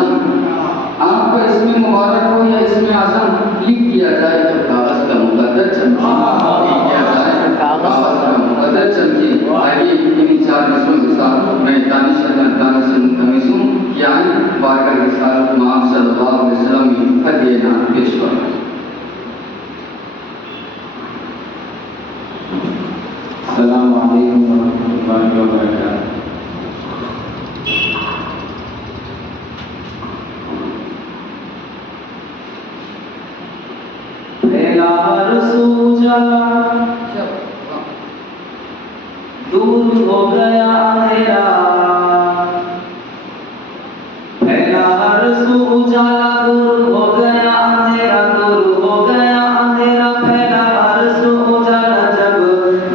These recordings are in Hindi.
आजम, आपका इसमें मुबारक हो या इसमें आजम लिख दिया जाए तो कागज का मुकद्दर चमके, कागज का मुकद्दर चमके। आइए इन 4 मिसरों के साथ मैं दानिश मुतमिसूं कि आए बारगाह रिसालत मां सल्लल्लाहु अलैहि वसल्लम की हदिया नाम पेश करें। अस्सलामु अलैकुम वरहमतुल्लाहि वबरकातुहू। पहला रसूजा दूर हो गया अंधेरा, पहला रसूजा दूर हो गया अंधेरा, दूर हो गया अंधेरा। पहला रसूजा जब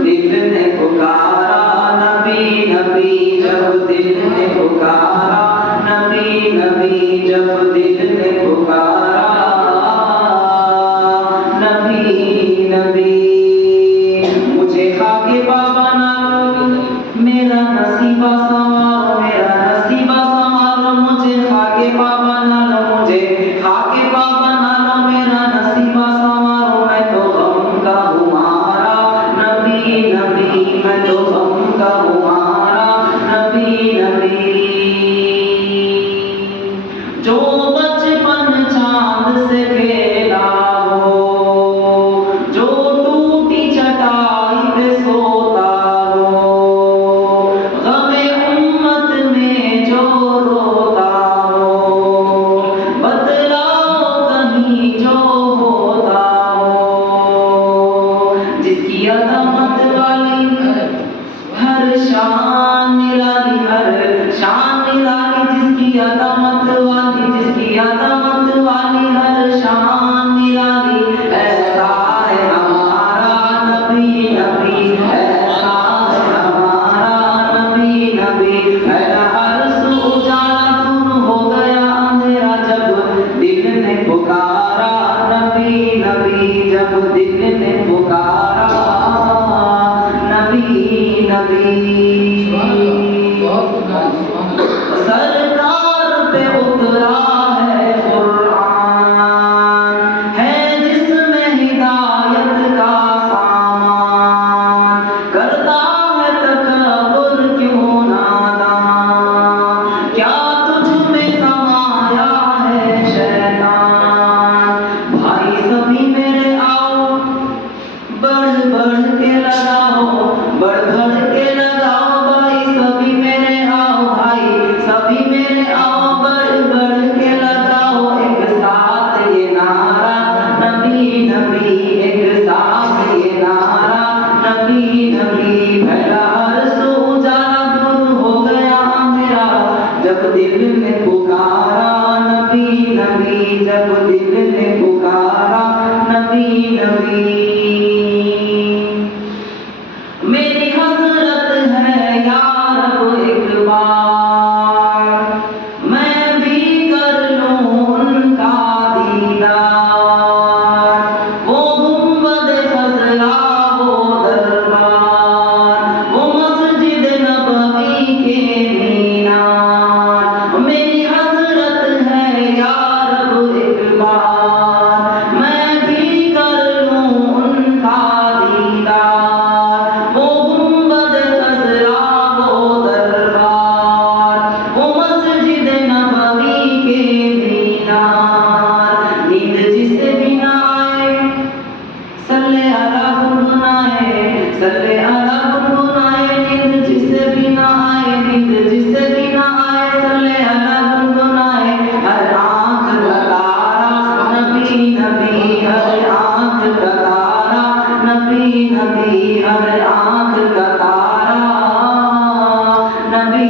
दिल ने पुकारा नबी नबी, जब दिल ने पुकारा नबी नबी, जब दिल ने पुकारा नबी नबी। मुझे खाके बाबा नारो, मेरा नसीबा संवारो, मेरा नसीबा संवारो। मुझे खाके बाबा नारो, मुझे खाके बाबा नारो, मेरा नसीबा संवारो। मैं तो गम का हुमारा नबी नबी, मैं तो गम का हुमारा नबी नबी। जो बचपन चांद से खेला हो, जो टूटी चटाई पे सोता हो, गमे उम्मत में जो रोता हो, बदलाओ कहीं जो होता हो। जिसकी अज़मत वाली हर शान निराली, हर शान निराली। जिसकी अज़मत वाली, जिसकी अज़मत वाली हर शान निराली। ऐसा है हमारा नबी नबी, ऐसा है हमारा नबी नबी। पहला अरसू उजाला दूर हो गया अंधेरा, जब दिल ने पुकारा नबी नबी, जब दिल ने पुकारा नबी नबी। सरकार पे उतरा है कुरान, है जिसमें हिदायत का सामान। करता है तकब्बुर क्यों नादान, क्या तुझ में समाया है शैतान। भाई सभी मेरे आओ, बढ़ बढ़ के लगाओ, बढ़ बढ़ के लगाओ। भाई सभी मेरे आओ, भाई सभी मेरे आओ, बढ़ बढ़ के लगाओ। एक साथ ये नारा नबी नबी, एक साथ ये नारा नबी नबी। पहला अरसू उजाला दूर हो गया अंधेरा, जब दिल ने पुकारा नबी नबी, जब दिल ने पुकारा नबी नबी। मेरी हसरत है या रब एक बार, मैं भी कर लूं उनका दीदार। वो गुंबद खज़रा, वो दरबार, वो मस्जिद नबवी के मीनार। मेरी हसरत है या रब एक बार, मैं भी कर लूं उनका दीदार। वो गुंबद खज़रा, वो दरबार, वो मस्जिद नबवी के मीनार। नींद जिसे भी ना आए, सल्ले अला गुनगुनाए, सल्ले अला गुनगुनाए। नींद जिसे भी ना आए, नींद जिसे भी ना आए, सल्ले अला गुनगुनाए। हर आँख का तारा नबी नबी, हर आँख का तारा नबी नबी, हर आँख का तारा नबी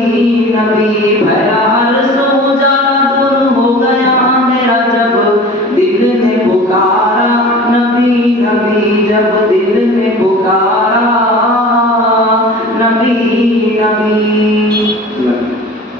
नबी। पहला अरसू उजाला दूर हो गया अंधेरा, जब दिल ने पुकारा नबी नबी, जब दिल ने पुकारा